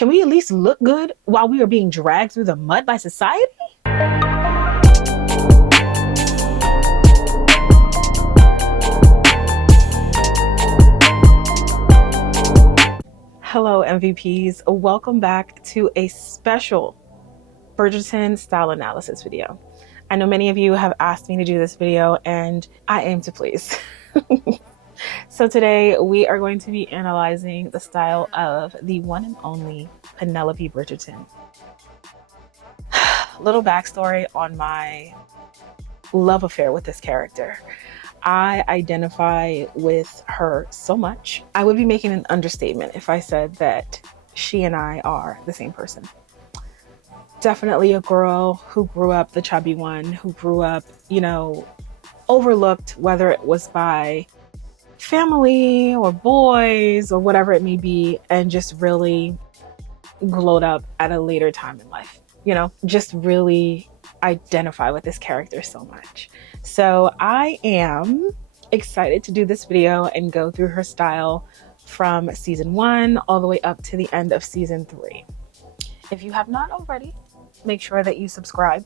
Can we at least look good while we are being dragged through the mud by society? Hello, MVPs. Welcome back to a special Bridgerton style analysis video. I know many of you have asked me to do this video, and I aim to please. So today we are going to be analyzing the style of the one and only Penelope Bridgerton. Little backstory on my love affair with this character. I identify with her so much. I would be making an understatement if I said that she and I are the same person. Definitely a girl who grew up the chubby one, who grew up, overlooked, whether it was by family or boys or whatever it may be, and just really glowed up at a later time in life. Just really identify with this character so much. So I am excited to do this video and go through her style from season 1 all the way up to the end of season 3. If you have not already, make sure that you subscribe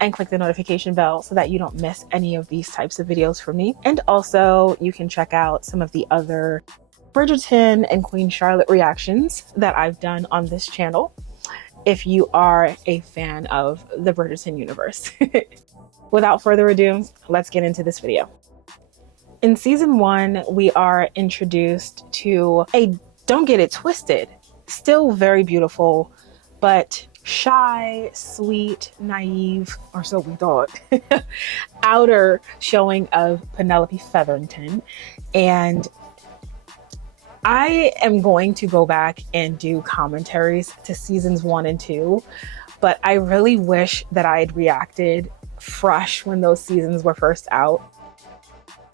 and click the notification bell so that you don't miss any of these types of videos from me. And also you can check out some of the other Bridgerton and Queen Charlotte reactions that I've done on this channel if you are a fan of the Bridgerton universe. Without further ado, let's get into this video. In season 1, we are introduced to a, don't get it twisted, still very beautiful, but shy, sweet, naive, or so we thought, outer showing of Penelope Featherington. And I am going to go back and do commentaries to seasons 1 and 2, but I really wish that I had reacted fresh when those seasons were first out.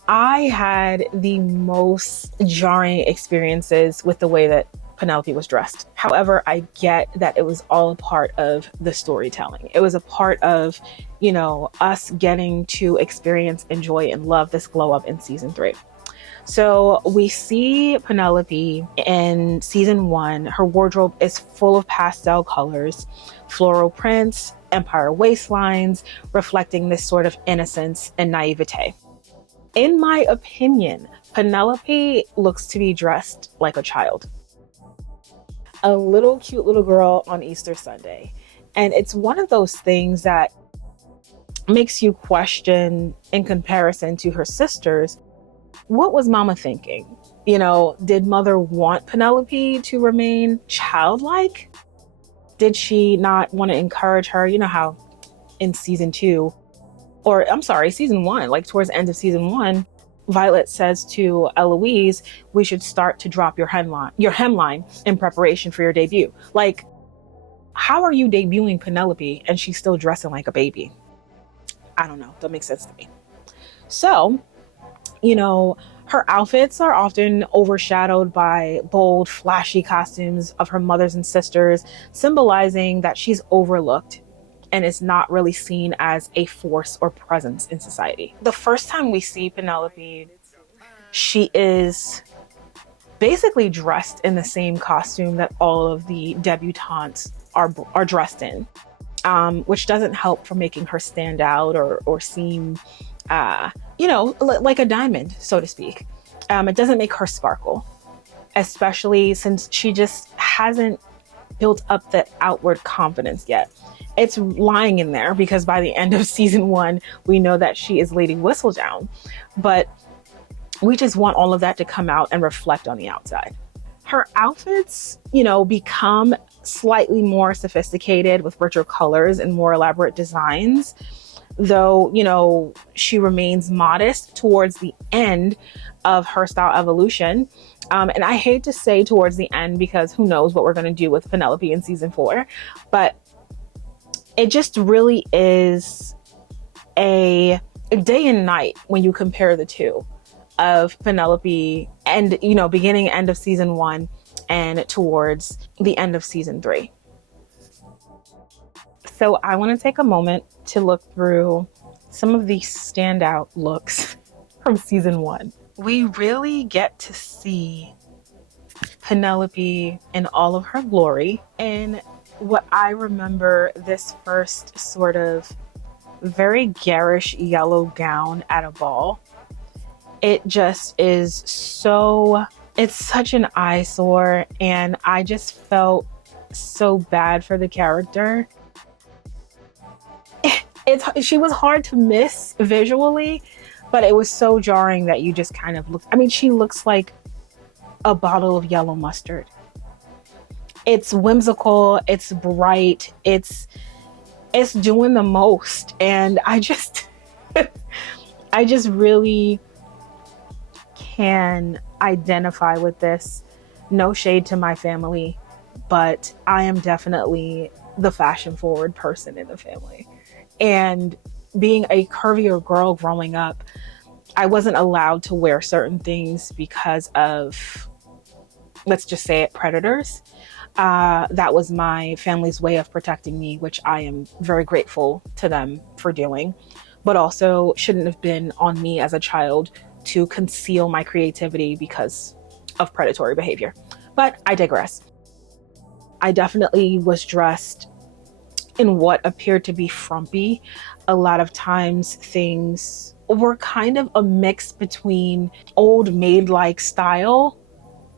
I had the most jarring experiences with the way that Penelope was dressed. However, I get that it was all a part of the storytelling. It was a part of, us getting to experience, enjoy, and love this glow up in season 3. So we see Penelope in season 1. Her wardrobe is full of pastel colors, floral prints, empire waistlines, reflecting this sort of innocence and naivete. In my opinion, Penelope looks to be dressed like a child. A little cute little girl on Easter Sunday. And it's one of those things that makes you question, in comparison to her sisters, what was mama thinking? Did mother want Penelope to remain childlike? Did she not want to encourage her? You know how in season 1, like towards the end of season 1, Violet says to Louise, we should start to drop your hemline in preparation for your debut. Like, how are you debuting Penelope and she's still dressing like a baby? I don't know. That makes sense to me. So, her outfits are often overshadowed by bold, flashy costumes of her mothers and sisters, symbolizing that she's overlooked and is not really seen as a force or presence in society. The first time we see Penelope, she is basically dressed in the same costume that all of the debutantes are dressed in, which doesn't help for making her stand out or seem, like a diamond, so to speak. It doesn't make her sparkle, especially since she just hasn't built up that outward confidence yet. It's lying in there because by the end of season 1, we know that she is Lady Whistledown, but we just want all of that to come out and reflect on the outside. Her outfits, become slightly more sophisticated with richer colors and more elaborate designs, though, she remains modest towards the end of her style evolution. And I hate to say towards the end because who knows what we're going to do with Penelope in season 4, but it just really is a day and night when you compare the two of Penelope and, beginning end of season 1 and towards the end of season 3. So I want to take a moment to look through some of the standout looks from season 1. We really get to see Penelope in all of her glory. In what I remember, this first sort of very garish yellow gown at a ball. It just is so, it's such an eyesore, and I just felt so bad for the character. She was hard to miss visually, but it was so jarring that you just kind of look. I mean, she looks like a bottle of yellow mustard. It's whimsical, it's bright, it's doing the most, and I just I just really can identify with this. No shade to my family, but I am definitely the fashion forward person in the family. And being a curvier girl growing up, I wasn't allowed to wear certain things because of, let's just say it, predators. That was my family's way of protecting me, which I am very grateful to them for doing, but also shouldn't have been on me as a child to conceal my creativity because of predatory behavior. But I digress. I definitely was dressed in what appeared to be frumpy. A lot of times things were kind of a mix between old maid-like style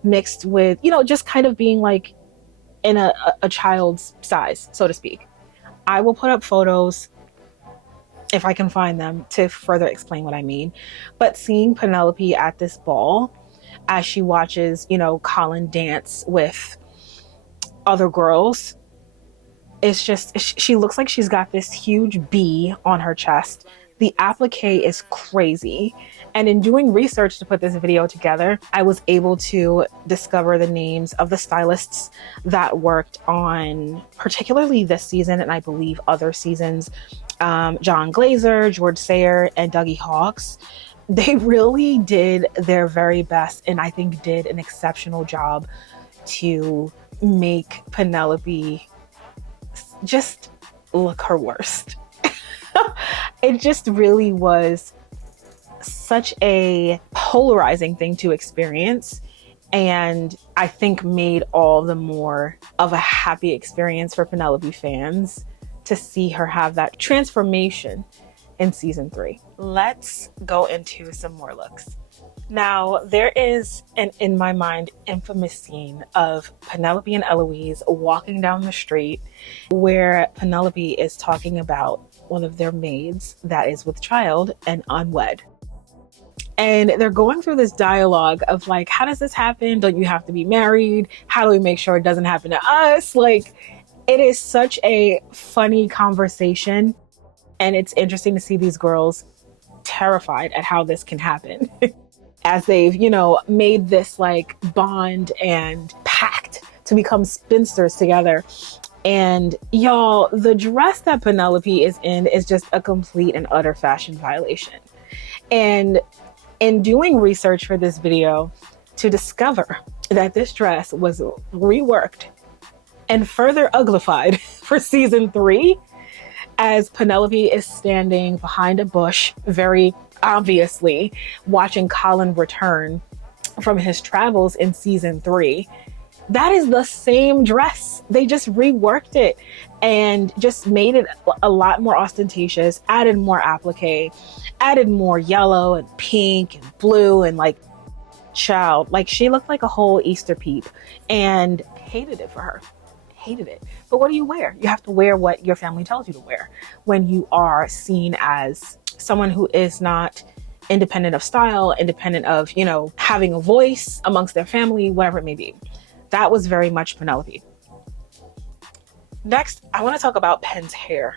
mixed with, just kind of being like in a child's size, so to speak. I will put up photos if I can find them to further explain what I mean. But seeing Penelope at this ball as she watches, Colin dance with other girls, it's just, she looks like she's got this huge B on her chest. The applique is crazy. And in doing research to put this video together, I was able to discover the names of the stylists that worked on particularly this season, and I believe other seasons. John Glazer, George Sayer, and Dougie Hawkes. They really did their very best, and I think did an exceptional job to make Penelope just look her worst. It just really was such a polarizing thing to experience, and I think made all the more of a happy experience for Penelope fans to see her have that transformation in season 3. Let's go into some more looks. Now, there is in my mind, infamous scene of Penelope and Eloise walking down the street where Penelope is talking about one of their maids that is with child and unwed. And they're going through this dialogue of like, how does this happen? Don't you have to be married? How do we make sure it doesn't happen to us? Like, it is such a funny conversation. And it's interesting to see these girls terrified at how this can happen as they've, made this like bond and pact to become spinsters together. And y'all, the dress that Penelope is in is just a complete and utter fashion violation. And in doing research for this video, to discover that this dress was reworked and further uglified for season 3, as Penelope is standing behind a bush, very obviously watching Colin return from his travels in season 3. That is the same dress. They just reworked it and just made it a lot more ostentatious, added more applique, added more yellow and pink and blue, and like, child, like she looked like a whole Easter peep, and hated it for her. Hated it. But what do you wear? You have to wear what your family tells you to wear when you are seen as someone who is not independent of style, independent of, having a voice amongst their family, whatever it may be. That was very much Penelope. Next, I want to talk about Pen's hair.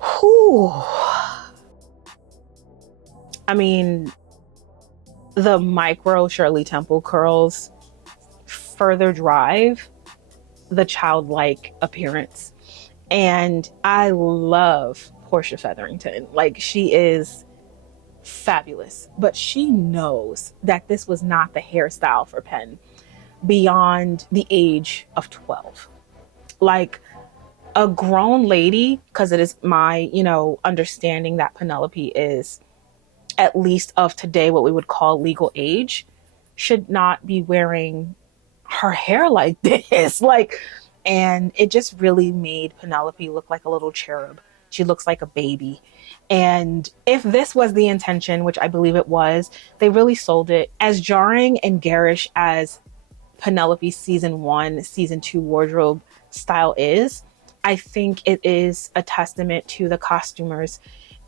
Whew. I mean, the micro Shirley Temple curls further drive the childlike appearance. And I love Portia Featherington. Like, she is fabulous, but she knows that this was not the hairstyle for Pen beyond the age of 12. Like, a grown lady, because it is my, understanding that Penelope is at least of today what we would call legal age, should not be wearing her hair like this. And it just really made Penelope look like a little cherub. She looks like a baby. And if this was the intention, which I believe it was, they really sold it. As jarring and garish as Penelope's season 1, season 2 wardrobe style is, I think it is a testament to the costumers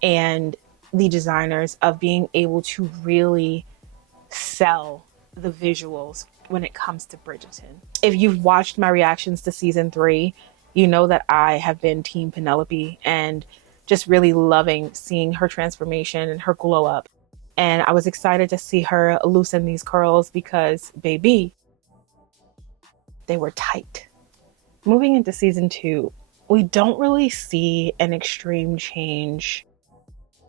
and the designers of being able to really sell the visuals when it comes to Bridgerton. If you've watched my reactions to season 3, you know that I have been Team Penelope and just really loving seeing her transformation and her glow up. And I was excited to see her loosen these curls because, baby, they were tight. Moving into season 2, we don't really see an extreme change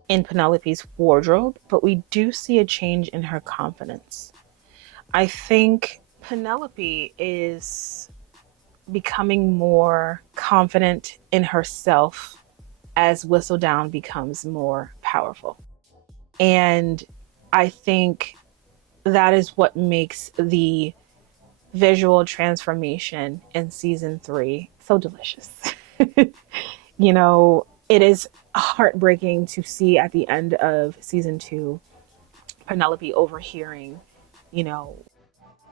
in Penelope's wardrobe, but we do see a change in her confidence. I think Penelope is becoming more confident in herself as Whistledown becomes more powerful. And I think that is what makes the visual transformation in season 3 so delicious. You know, it is heartbreaking to see at the end of season 2, Penelope overhearing, you know,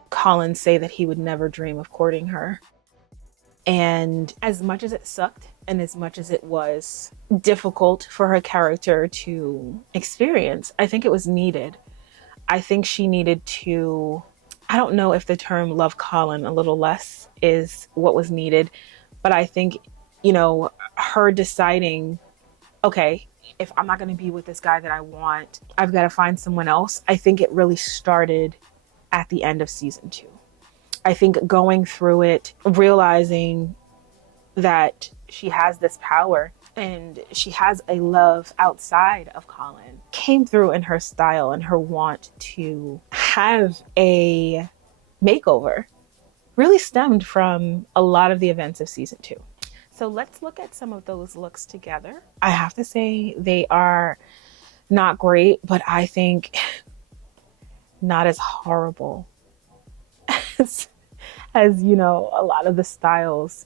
Colin say that he would never dream of courting her. And as much as it sucked and as much as it was difficult for her character to experience, I think it was needed. I think she needed to, I don't know if the term love Colin a little less is what was needed, but I think, you know, her deciding, okay, if I'm not going to be with this guy that I want, I've got to find someone else. I think it really started at the end of season 2. I think going through it, realizing that she has this power and she has a love outside of Colin came through in her style and her want to have a makeover really stemmed from a lot of the events of season 2. So let's look at some of those looks together. I have to say they are not great, but I think not as horrible as you know, a lot of the styles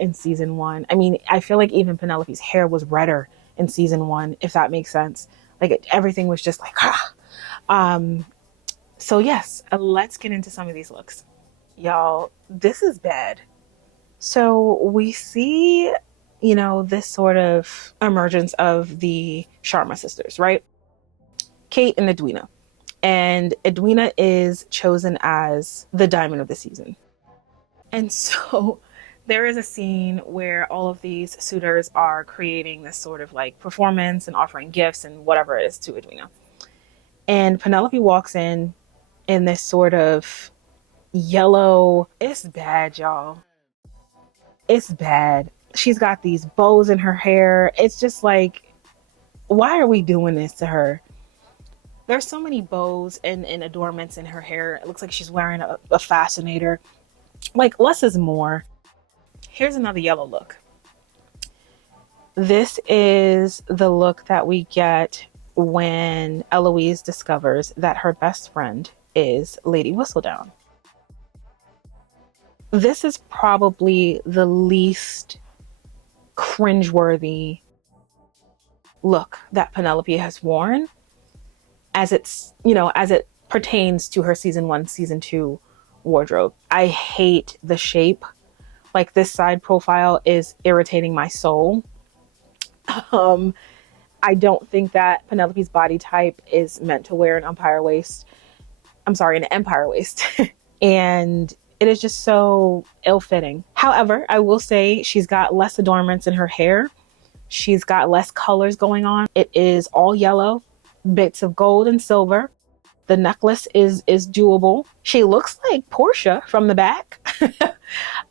in season 1. I mean, I feel like even Penelope's hair was redder in season 1, if that makes sense. Like everything was just like, so yes, let's get into some of these looks. Y'all, this is bad. So we see, you know, this sort of emergence of the Sharma sisters, right? Kate and Edwina. And Edwina is chosen as the diamond of the season. And so there is a scene where all of these suitors are creating this sort of like performance and offering gifts and whatever it is to Edwina. And Penelope walks in this sort of yellow, it's bad, y'all. It's bad. She's got these bows in her hair. It's just like, why are we doing this to her? There's so many bows and adornments in her hair. It looks like she's wearing a fascinator. Like, less is more. Here's another yellow look. This is the look that we get when Louise discovers that her best friend is Lady Whistledown. This is probably the least cringeworthy look that Penelope has worn as it's, you know, as it pertains to her season 1, season 2 wardrobe. I hate the shape. Like, this side profile is irritating my soul. I don't think that Penelope's body type is meant to wear an empire waist. I'm sorry, an empire waist. And it is just so ill-fitting. However, I will say she's got less adornments in her hair. She's got less colors going on. It is all yellow, bits of gold and silver. The necklace is doable. She looks like Portia from the back.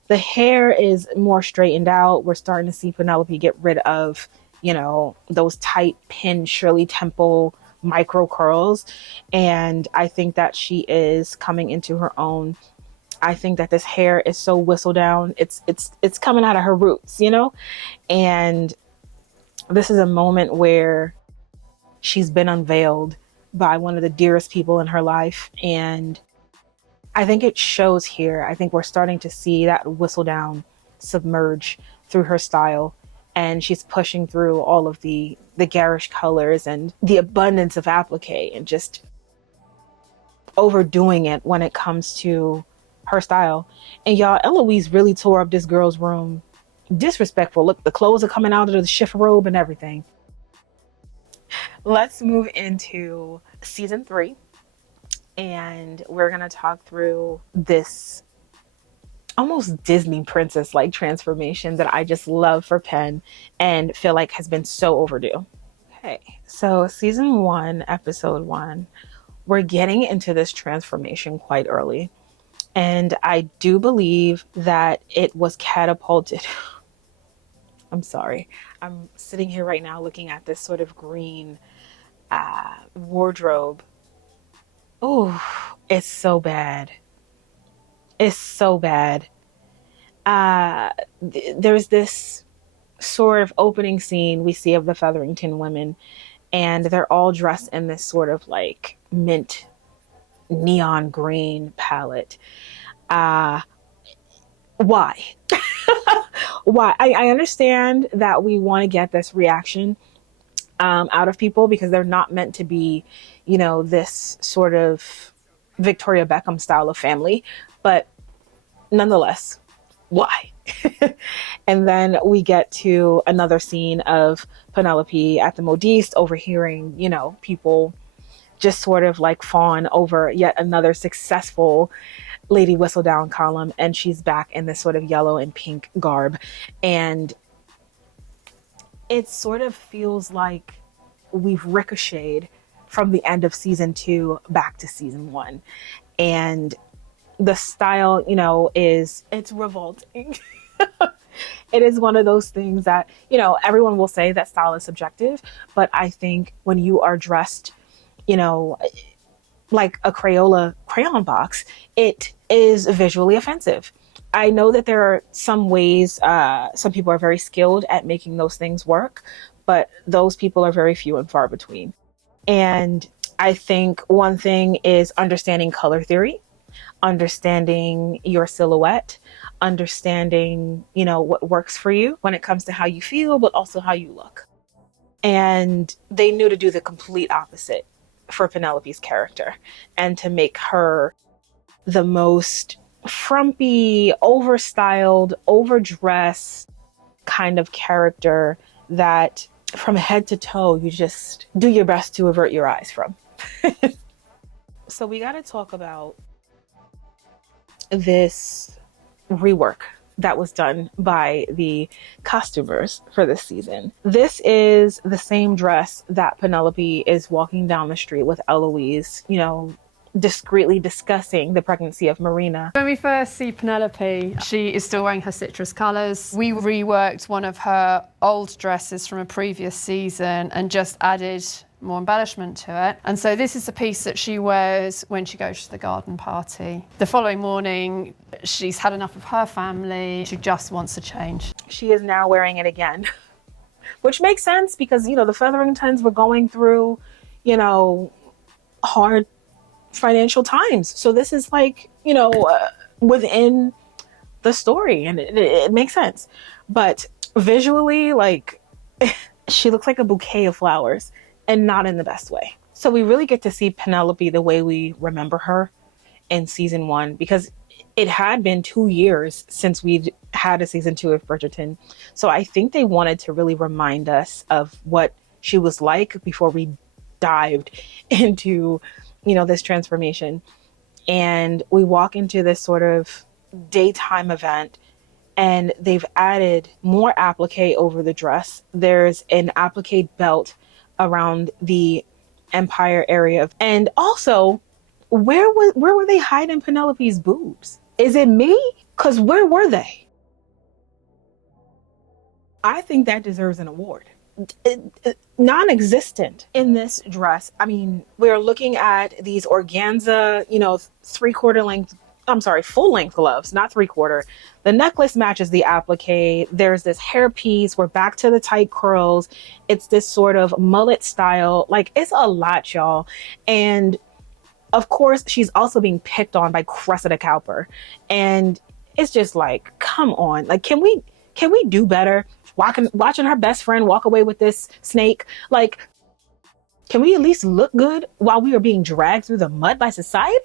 The hair is more straightened out. We're starting to see Penelope get rid of, you know, those tight pin Shirley Temple micro curls. And I think that she is coming into her own. I think that this hair is so Whistledown. It's coming out of her roots, you know? And this is a moment where she's been unveiled by one of the dearest people in her life. And I think it shows here. I think we're starting to see that Whistledown submerge through her style. And she's pushing through all of the garish colors and the abundance of applique and just overdoing it when it comes to her style. And y'all, Eloise really tore up this girl's room. Disrespectful. Look, the clothes are coming out of the chiffon and everything. Let's move into season 3. And we're going to talk through this almost Disney princess like transformation that I just love for Pen and feel like has been so overdue. Okay, so season 1, episode 1, we're getting into this transformation quite early. And I do believe that it was catapulted. I'm sorry. I'm sitting here right now looking at this sort of green wardrobe. Oh, it's so bad. It's so bad. There's this sort of opening scene we see of the Featherington women, and they're all dressed in this sort of like mint neon green palette. Why? Why? I understand that we want to get this reaction out of people because they're not meant to be, this sort of Victoria Beckham style of family, but nonetheless, why? And then we get to another scene of Penelope at the Modiste overhearing, people just sort of like fawn over yet another successful Lady Whistledown column. And she's back in this sort of yellow and pink garb. And it sort of feels like we've ricocheted from the end of season 2 back to season 1. And the style, it's revolting. It is one of those things that, everyone will say that style is subjective, but I think when you are dressed, like a Crayola crayon box, it is visually offensive. I know that there are some ways, some people are very skilled at making those things work, but those people are very few and far between. And I think one thing is understanding color theory, understanding your silhouette, understanding, what works for you when it comes to how you feel, but also how you look. And they knew to do the complete opposite for Penelope's character and to make her the most frumpy, overstyled, overdressed kind of character that from head to toe, you just do your best to avert your eyes from. So we got to talk about this rework that was done by the costumers for this season. This is the same dress that Penelope is walking down the street with Eloise, discreetly discussing the pregnancy of Marina. When we first see Penelope, she is still wearing her citrus colours. We reworked one of her old dresses from a previous season and just added more embellishment to it. And so this is the piece that she wears when she goes to the garden party. The following morning, she's had enough of her family. She just wants to change. She is now wearing it again, which makes sense because, the Featheringtons were going through, hard financial times. So this is like, within the story, and it makes sense. But visually, like, she looks like a bouquet of flowers, and not in the best way. So we really get to see Penelope the way we remember her in season 1, because it had been 2 years since we'd had a season 2 of Bridgerton. So I think they wanted to really remind us of what she was like before we dived into, this transformation. And we walk into this sort of daytime event, and they've added more applique over the dress. There's an applique belt around the Empire area. And also, where were they hiding Penelope's boobs? Is it me? Because where were they? I think that deserves an award. Non-existent in this dress. I mean, we're looking at these organza, 3/4 length I'm sorry, full length gloves, not 3/4. The necklace matches the applique. There's this hair piece. We're back to the tight curls. It's this sort of mullet style. Like, it's a lot, y'all. And of course, she's also being picked on by Cressida Cowper. And it's just like, come on. Like, can we do better? Watching her best friend walk away with this snake. Like, can we at least look good while we are being dragged through the mud by society?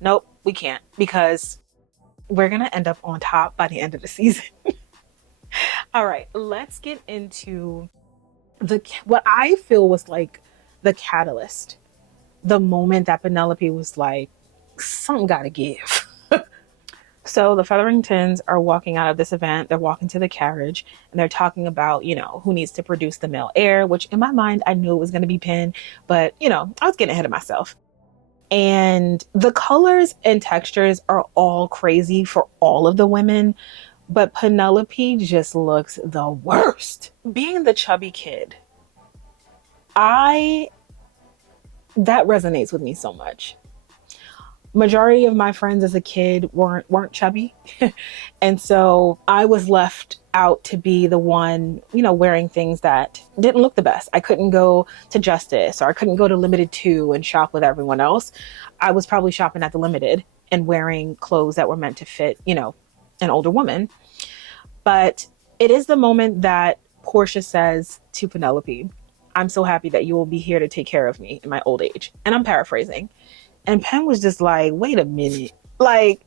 Nope, we can't, because we're going to end up on top by the end of the season. All right, let's get into what I feel was like the catalyst. The moment that Penelope was like, something gotta give. So the Featheringtons are walking out of this event. They're walking to the carriage and they're talking about, who needs to produce the male heir, which in my mind, I knew it was going to be Pen, but, I was getting ahead of myself. And the colors and textures are all crazy for all of the women, but Penelope just looks the worst. Being the chubby kid, that resonates with me so much. Majority of my friends as a kid weren't chubby. And so I was left out to be the one, wearing things that didn't look the best. I couldn't go to Justice, or I couldn't go to Limited 2 and shop with everyone else. I was probably shopping at the Limited and wearing clothes that were meant to fit, an older woman. But it is the moment that Portia says to Penelope, "I'm so happy that you will be here to take care of me in my old age." And I'm paraphrasing. And Pen was just like, wait a minute. Like,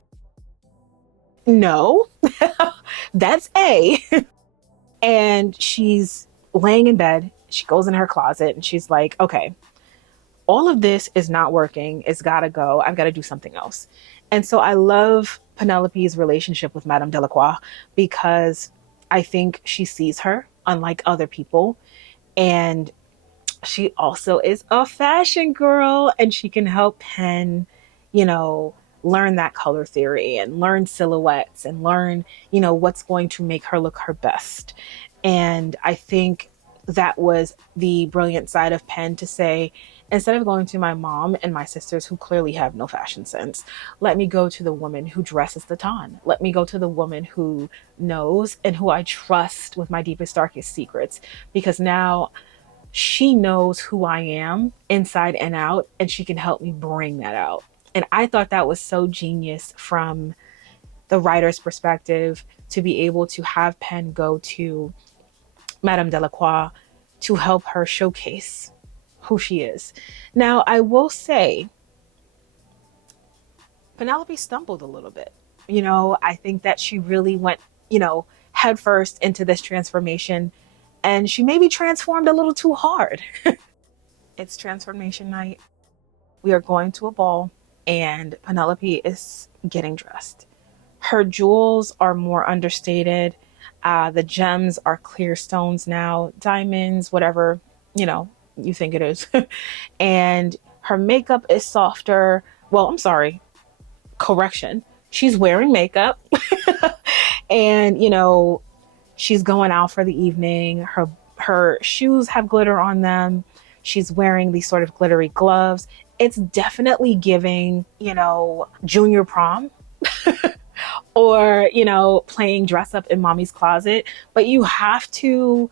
no, that's A. And she's laying in bed. She goes in her closet and she's like, okay, all of this is not working. It's got to go. I've got to do something else. And so I love Penelope's relationship with Madame Delacroix, because I think she sees her unlike other people. And she also is a fashion girl, and she can help Pen, learn that color theory and learn silhouettes and learn, what's going to make her look her best. And I think that was the brilliant side of Pen, to say, instead of going to my mom and my sisters who clearly have no fashion sense, let me go to the woman who dresses the ton. Let me go to the woman who knows and who I trust with my deepest, darkest secrets, because now she knows who I am inside and out, and she can help me bring that out. And I thought that was so genius from the writer's perspective, to be able to have Pen go to Madame Delacroix to help her showcase who she is. Now, I will say, Penelope stumbled a little bit. I think that she really went, headfirst into this transformation, and she maybe transformed a little too hard. It's transformation night. We are going to a ball, and Penelope is getting dressed. Her jewels are more understated. The gems are clear stones now, diamonds, whatever, you think it is. And her makeup is softer. Well, I'm sorry. Correction. She's wearing makeup. And, she's going out for the evening. Her shoes have glitter on them. She's wearing these sort of glittery gloves. It's definitely giving, junior prom or, playing dress up in mommy's closet. But you have to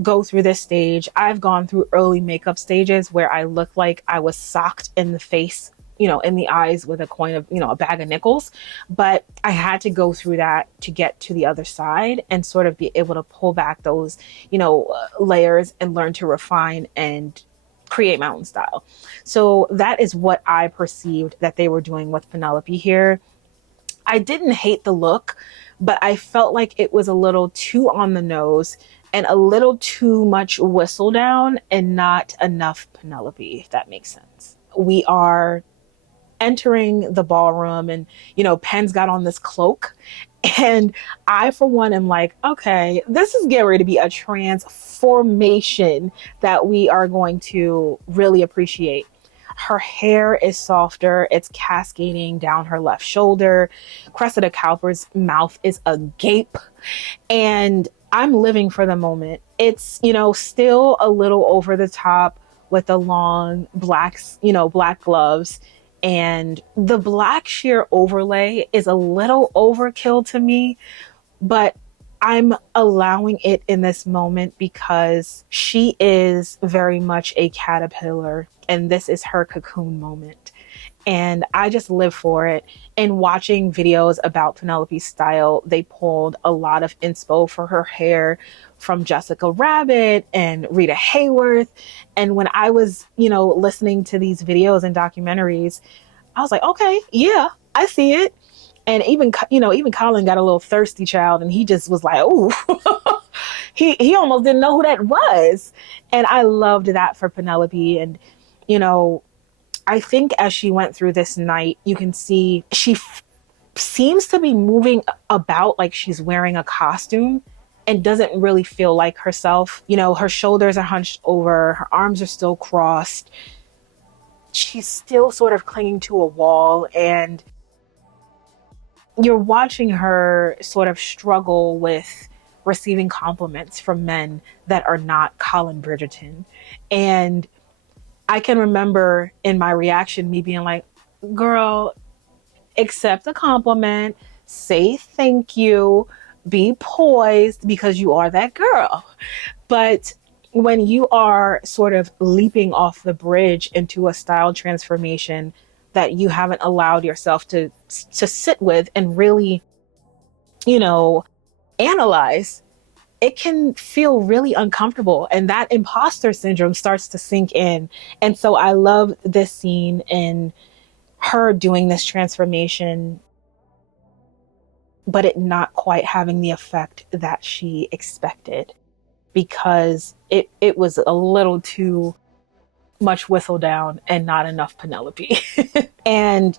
go through this stage. I've gone through early makeup stages where I looked like I was socked in the face, in the eyes with a coin of, a bag of nickels. But I had to go through that to get to the other side and sort of be able to pull back those, layers and learn to refine and create my own style. So that is what I perceived that they were doing with Penelope here. I didn't hate the look, but I felt like it was a little too on the nose and a little too much Whistledown and not enough Penelope, if that makes sense. We are entering the ballroom, and Pen's got on this cloak, and I for one am like, okay, this is getting ready to be a transformation that we are going to really appreciate. Her hair is softer, it's cascading down her left shoulder. Cressida Cowper's mouth is agape, and I'm living for the moment. It's still a little over the top with the long black gloves. And the black sheer overlay is a little overkill to me, but I'm allowing it in this moment because she is very much a caterpillar and this is her cocoon moment. And I just live for it. And watching videos about Penelope's style, they pulled a lot of inspo for her hair from Jessica Rabbit and Rita Hayworth. And when I was, listening to these videos and documentaries, I was like, okay, yeah, I see it. And even Colin got a little thirsty child and he just was like, oh, he almost didn't know who that was. And I loved that for Penelope. And, I think as she went through this night, you can see she seems to be moving about like she's wearing a costume and doesn't really feel like herself. Her shoulders are hunched over, her arms are still crossed. She's still sort of clinging to a wall, and you're watching her sort of struggle with receiving compliments from men that are not Colin Bridgerton. And I can remember in my reaction, me being like, girl, accept a compliment, say thank you, be poised because you are that girl. But when you are sort of leaping off the bridge into a style transformation that you haven't allowed yourself to sit with and really, analyze, it can feel really uncomfortable, and that imposter syndrome starts to sink in. And so I love this scene in her doing this transformation, but it not quite having the effect that she expected, because it was a little too much Whistledown and not enough Penelope. And,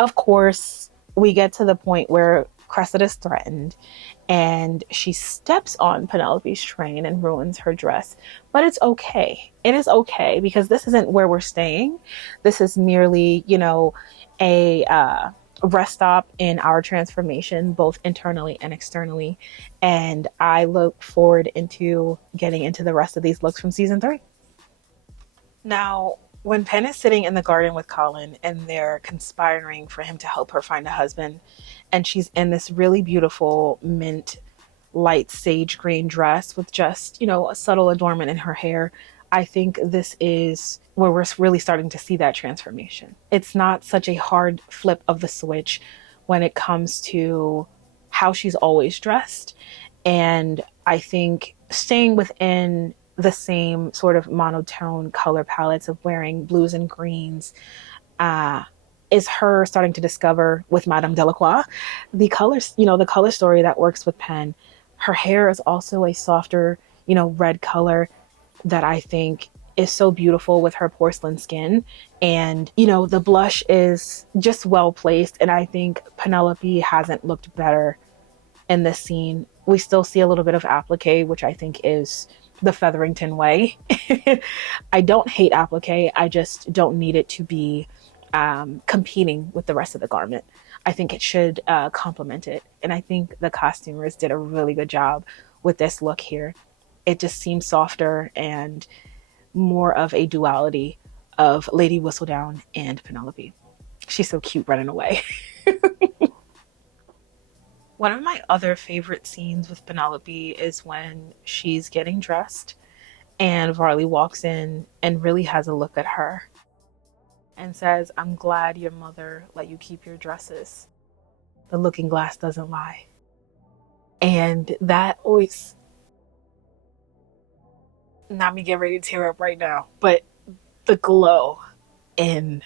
of course, we get to the point where Cressida is threatened and she steps on Penelope's train and ruins her dress. But it's okay. It is okay, because this isn't where we're staying. This is merely, a rest stop in our transformation, both internally and externally. And I look forward into getting into the rest of these looks from season 3. Now, when Pen is sitting in the garden with Colin and they're conspiring for him to help her find a husband, and she's in this really beautiful mint light sage green dress with just, a subtle adornment in her hair, I think this is where we're really starting to see that transformation. It's not such a hard flip of the switch when it comes to how she's always dressed. And I think staying within the same sort of monotone color palettes of wearing blues and greens is her starting to discover with Madame Delacroix the colors, the color story that works with Pen. Her hair is also a softer, red color that I think is so beautiful with her porcelain skin. And, the blush is just well placed. And I think Penelope hasn't looked better in this scene. We still see a little bit of applique, which I think is the Featherington way. I don't hate applique. I just don't need it to be competing with the rest of the garment. I think it should complement it. And I think the costumers did a really good job with this look here. It just seems softer and more of a duality of Lady Whistledown and Penelope. She's so cute running away. One of my other favorite scenes with Penelope is when she's getting dressed and Varley walks in and really has a look at her and says, "I'm glad your mother let you keep your dresses. The looking glass doesn't lie." And that always, not me getting ready to tear up right now, but the glow in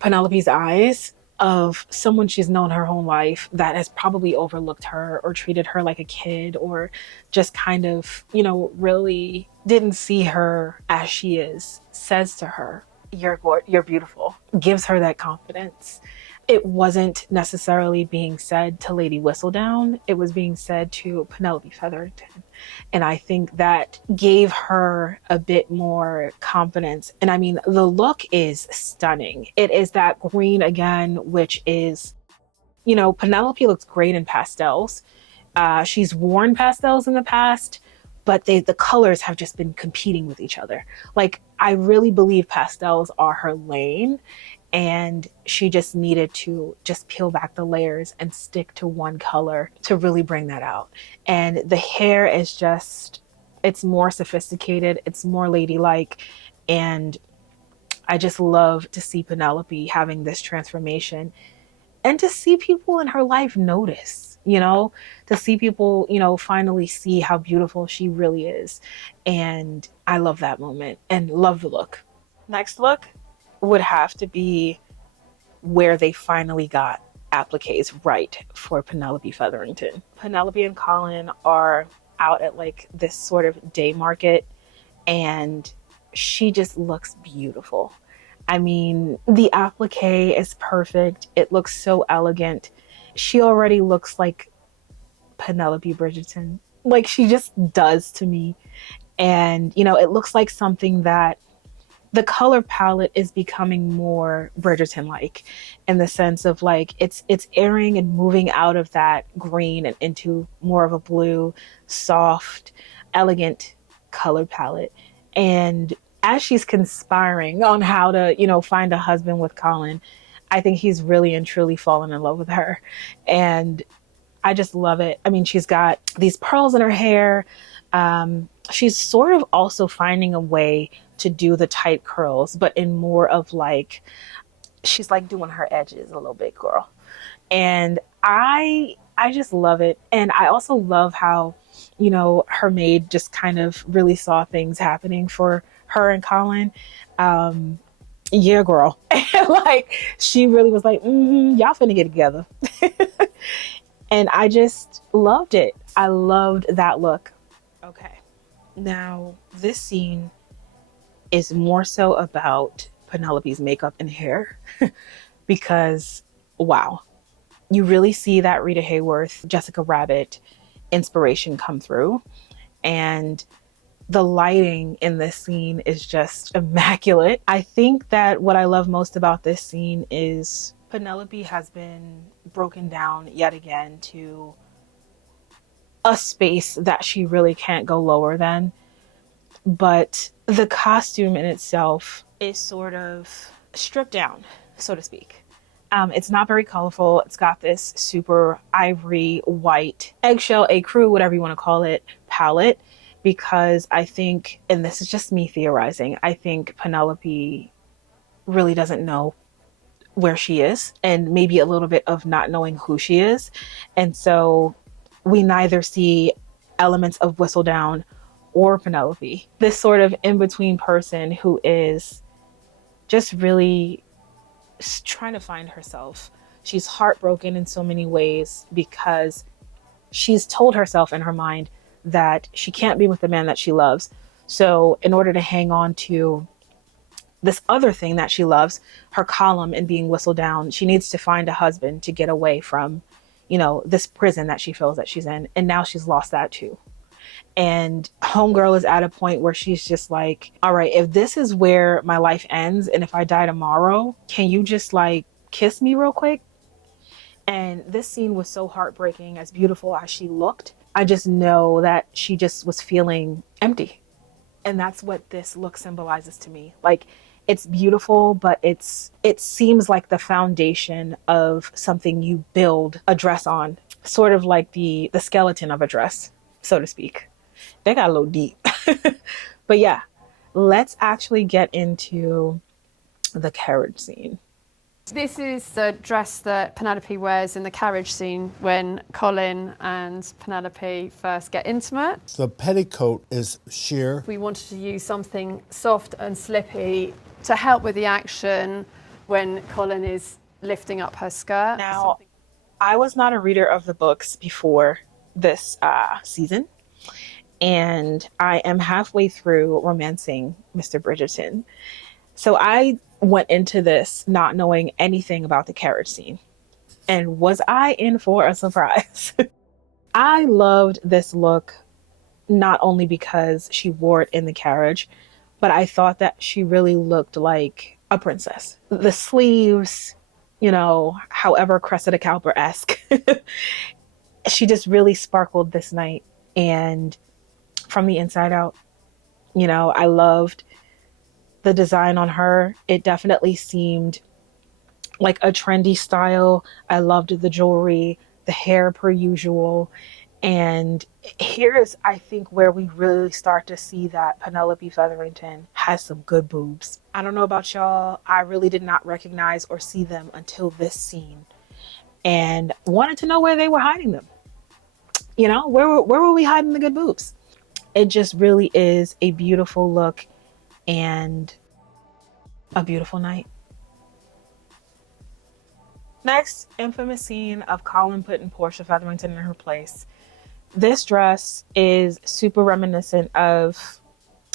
Penelope's eyes of someone she's known her whole life that has probably overlooked her or treated her like a kid, or just kind of, really didn't see her as she is, says to her, you're beautiful, gives her that confidence. It wasn't necessarily being said to Lady Whistledown. It was being said to Penelope Featherington. And I think that gave her a bit more confidence. And I mean, the look is stunning. It is that green again, which is, Penelope looks great in pastels. She's worn pastels in the past, but the colors have just been competing with each other. Like, I really believe pastels are her lane, and she just needed to just peel back the layers and stick to one color to really bring that out. And the hair is just, it's more sophisticated, it's more ladylike, and I just love to see Penelope having this transformation and to see people in her life notice, to see people, finally see how beautiful she really is. And I love that moment and love the look. Next look would have to be where they finally got appliques right for Penelope Featherington. Penelope and Colin are out at like this sort of day market, and she just looks beautiful. I mean, the applique is perfect. It looks so elegant. She already looks like Penelope Bridgerton. Like, she just does to me. And, it looks like something that the color palette is becoming more Bridgerton-like, in the sense of like it's airing and moving out of that green and into more of a blue, soft, elegant color palette. And as she's conspiring on how to, find a husband with Colin, I think he's really and truly fallen in love with her. And I just love it. I mean, she's got these pearls in her hair. She's sort of also finding a way to do the tight curls, but in more of like, she's like doing her edges a little bit, girl. And I just love it. And I also love how, her maid just kind of really saw things happening for her and Colin. Yeah, girl. Like, she really was like, y'all finna get together. And I just loved it. I loved that look. Okay. Now, this scene is more so about Penelope's makeup and hair because, wow, you really see that Rita Hayworth, Jessica Rabbit inspiration come through. And the lighting in this scene is just immaculate. I think that what I love most about this scene is Penelope has been broken down yet again to a space that she really can't go lower than. But the costume in itself is sort of stripped down, so to speak. It's not very colorful. It's got this super ivory, white, eggshell, ecru, whatever you want to call it, palette. Because I think, and this is just me theorizing, I think Penelope really doesn't know where she is, and maybe a little bit of not knowing who she is. And so we neither see elements of Whistledown or Penelope, this sort of in-between person who is just really trying to find herself. She's heartbroken in so many ways because she's told herself in her mind that she can't be with the man that she loves. So in order to hang on to this other thing that she loves, her column and being Whistledown, she needs to find a husband to get away from, this prison that she feels that she's in. And now she's lost that too. And homegirl is at a point where she's just like, all right, if this is where my life ends and if I die tomorrow, can you just like kiss me real quick? And this scene was so heartbreaking, as beautiful as she looked. I just know that she just was feeling empty. And that's what this look symbolizes to me. Like, it's beautiful, but it seems like the foundation of something you build a dress on, sort of like the skeleton of a dress, so to speak. They got a little deep. But yeah, let's actually get into the carriage scene. This is the dress that Penelope wears in the carriage scene when Colin and Penelope first get intimate. The petticoat is sheer. We wanted to use something soft and slippy to help with the action when Colin is lifting up her skirt. Now, I was not a reader of the books before this season, and I am halfway through romancing Mr. Bridgerton. So I went into this not knowing anything about the carriage scene. And was I in for a surprise? I loved this look, not only because she wore it in the carriage, but I thought that she really looked like a princess. The sleeves, however Cressida Cowper-esque, she just really sparkled this night. And from the inside out. You know, I loved the design on her. It definitely seemed like a trendy style. I loved the jewelry, the hair per usual. And here is, I think, where we really start to see that Penelope Featherington has some good boobs. I don't know about y'all. I really did not recognize or see them until this scene and wanted to know where they were hiding them. You know, where were we hiding the good boobs? It just really is a beautiful look and a beautiful night. Next, infamous scene of Colin putting Portia Featherington in her place. This dress is super reminiscent of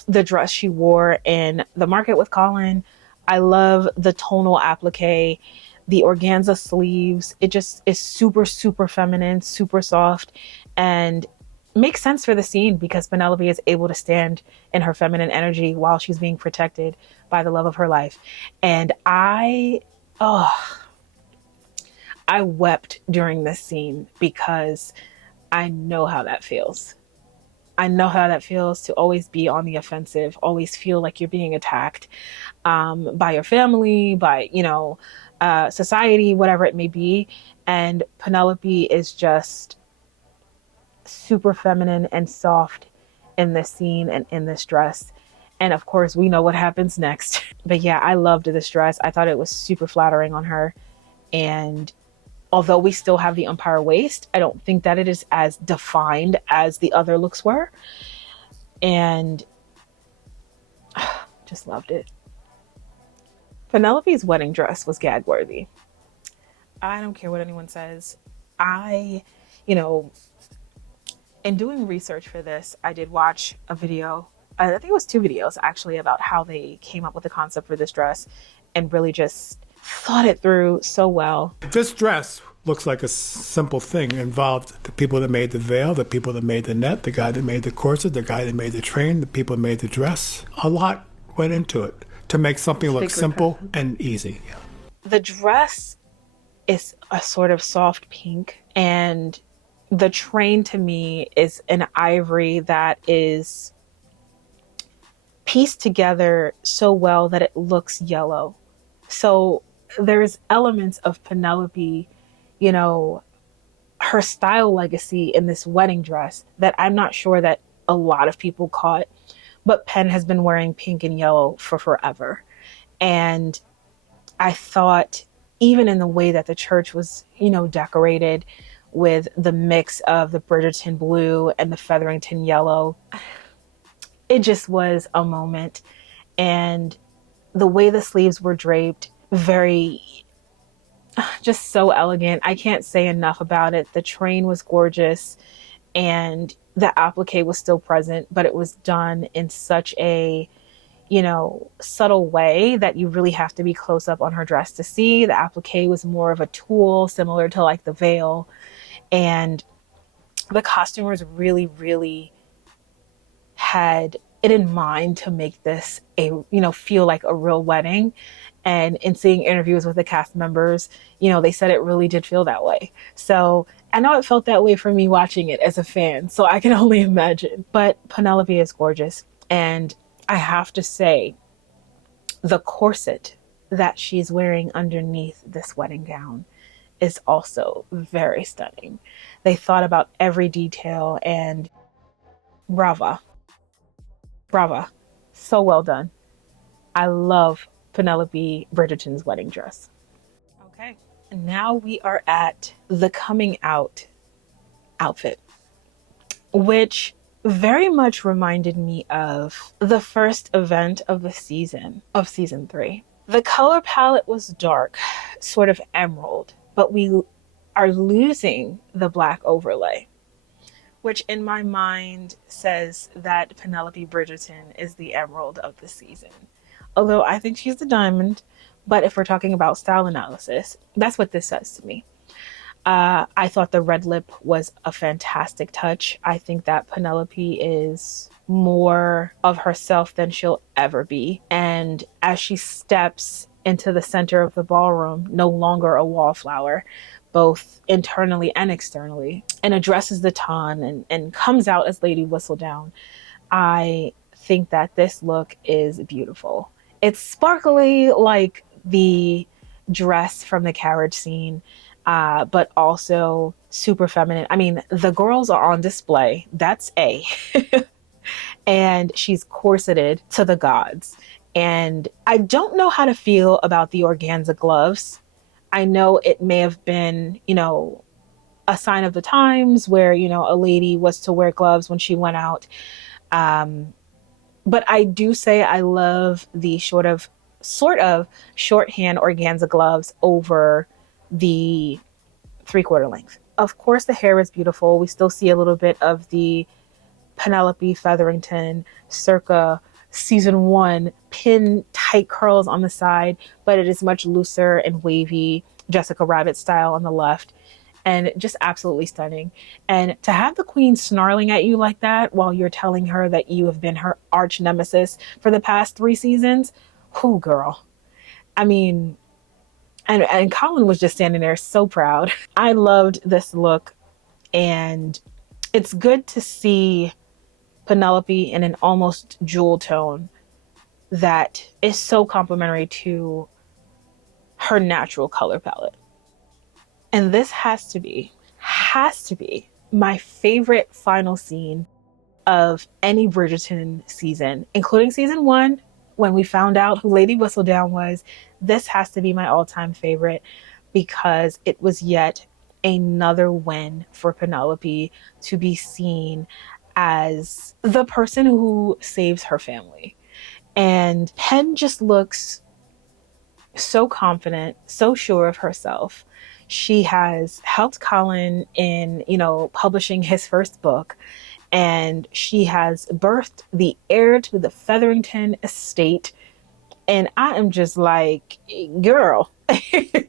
the dress she wore in The Market with Colin. I love the tonal applique, the organza sleeves. It just is super, super feminine, super soft, and makes sense for the scene because Penelope is able to stand in her feminine energy while she's being protected by the love of her life. And I wept during this scene because I know how that feels. I know how that feels to always be on the offensive, always feel like you're being attacked by your family, by, society, whatever it may be. And Penelope is just super feminine and soft in this scene and in this dress. And of course, we know what happens next. But yeah, I loved this dress. I thought it was super flattering on her. And although we still have the umpire waist, I don't think that it is as defined as the other looks were. And just loved it. Penelope's wedding dress was gag worthy. I don't care what anyone says. In doing research for this, I did watch a video. I think it was 2 videos actually about how they came up with the concept for this dress and really just thought it through so well. This dress looks like a simple thing. It involved the people that made the veil, the people that made the net, the guy that made the corset, the guy that made the train, the people that made the dress. A lot went into it to make something look simple and easy. Yeah. The dress is a sort of soft pink, and the train to me is an ivory that is pieced together so well that it looks yellow. So there's elements of Penelope, her style legacy in this wedding dress that I'm not sure that a lot of people caught, but Pen has been wearing pink and yellow for forever. And I thought even in the way that the church was, decorated with the mix of the Bridgerton blue and the Featherington yellow, it just was a moment. And the way the sleeves were draped, just so elegant. I can't say enough about it. The train was gorgeous and the applique was still present, but it was done in such a, subtle way that you really have to be close up on her dress to see. The applique was more of a tulle, similar to like the veil. And the costumers really, really had it in mind to make this feel like a real wedding. And in seeing interviews with the cast members, they said it really did feel that way. So I know it felt that way for me watching it as a fan, so I can only imagine. But Penelope is gorgeous. And I have to say, the corset that she's wearing underneath this wedding gown is also very stunning. They thought about every detail, and brava. So well done. I love Penelope Bridgerton's wedding dress. Okay, now we are at the coming out outfit, which very much reminded me of the first event of the season, of season 3. The color palette was dark, sort of emerald, but we are losing the black overlay, which in my mind says that Penelope Bridgerton is the emerald of the season. Although I think she's the diamond, but if we're talking about style analysis, that's what this says to me. I thought the red lip was a fantastic touch. I think that Penelope is more of herself than she'll ever be. And as she steps into the center of the ballroom, no longer a wallflower, both internally and externally, and addresses the ton and comes out as Lady Whistledown. I think that this look is beautiful. It's sparkly like the dress from the Carriage Scene, but also super feminine. I mean, the girls are on display. That's A. And she's corseted to the gods. And I don't know how to feel about the organza gloves. I know it may have been, a sign of the times where, a lady was to wear gloves when she went out. But I do say I love the sort of shorthand organza gloves over the 3/4 length. Of course, the hair is beautiful. We still see a little bit of the Penelope Featherington circa season 1 pin tight curls on the side, but it is much looser and wavy, Jessica Rabbit style on the left, and just absolutely stunning. And to have the queen snarling at you like that while you're telling her that you have been her arch nemesis for the past 3 seasons, whoo, girl. I mean, and Colin was just standing there so proud. I loved this look, and it's good to see Penelope in an almost jewel tone that is so complementary to her natural color palette. And this has to be my favorite final scene of any Bridgerton season, including season 1, when we found out who Lady Whistledown was. This has to be my all-time favorite because it was yet another win for Penelope to be seen as the person who saves her family. And Pen just looks so confident, so sure of herself. She has helped Colin in, publishing his first book, and she has birthed the heir to the Featherington estate. And I am just like, girl, I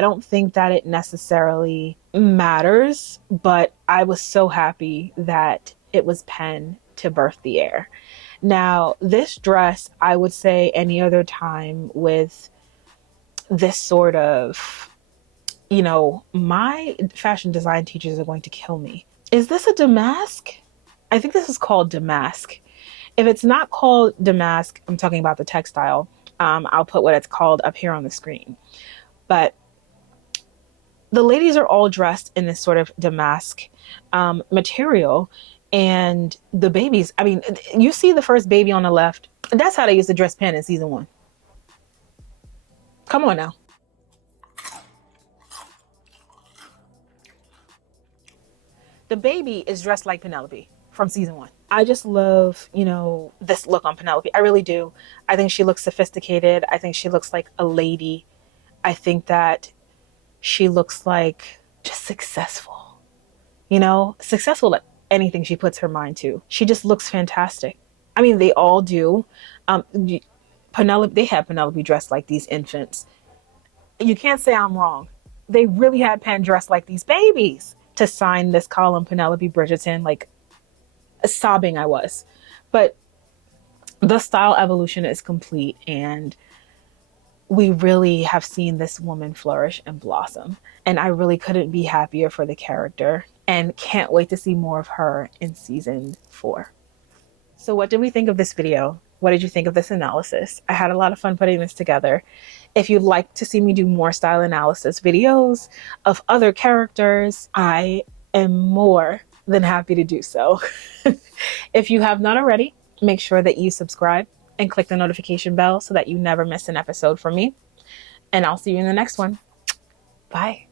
don't think that it necessarily matters, but I was so happy that it was Pen to birth the heir. Now, this dress, I would say any other time with this sort of, my fashion design teachers are going to kill me. Is this a damask? I think this is called damask. If it's not called damask, I'm talking about the textile. I'll put what it's called up here on the screen. But the ladies are all dressed in this sort of damask material. And the babies, I mean, you see the first baby on the left. That's how they used to dress Pen in season 1. Come on now. The baby is dressed like Penelope from season 1. I just love, this look on Penelope. I really do. I think she looks sophisticated. I think she looks like a lady. I think that she looks like just successful, successful at anything she puts her mind to. She just looks fantastic. I mean, they all do. Penelope, they had Penelope dressed like these infants. You can't say I'm wrong. They really had Pen dressed like these babies to sign this column, Penelope Bridgerton, like sobbing I was. But the style evolution is complete, and we really have seen this woman flourish and blossom. And I really couldn't be happier for the character, and can't wait to see more of her in season 4. So what did we think of this video? What did you think of this analysis? I had a lot of fun putting this together. If you'd like to see me do more style analysis videos of other characters, I am more than happy to do so. If you have not already, make sure that you subscribe and click the notification bell so that you never miss an episode from me. And I'll see you in the next one. Bye.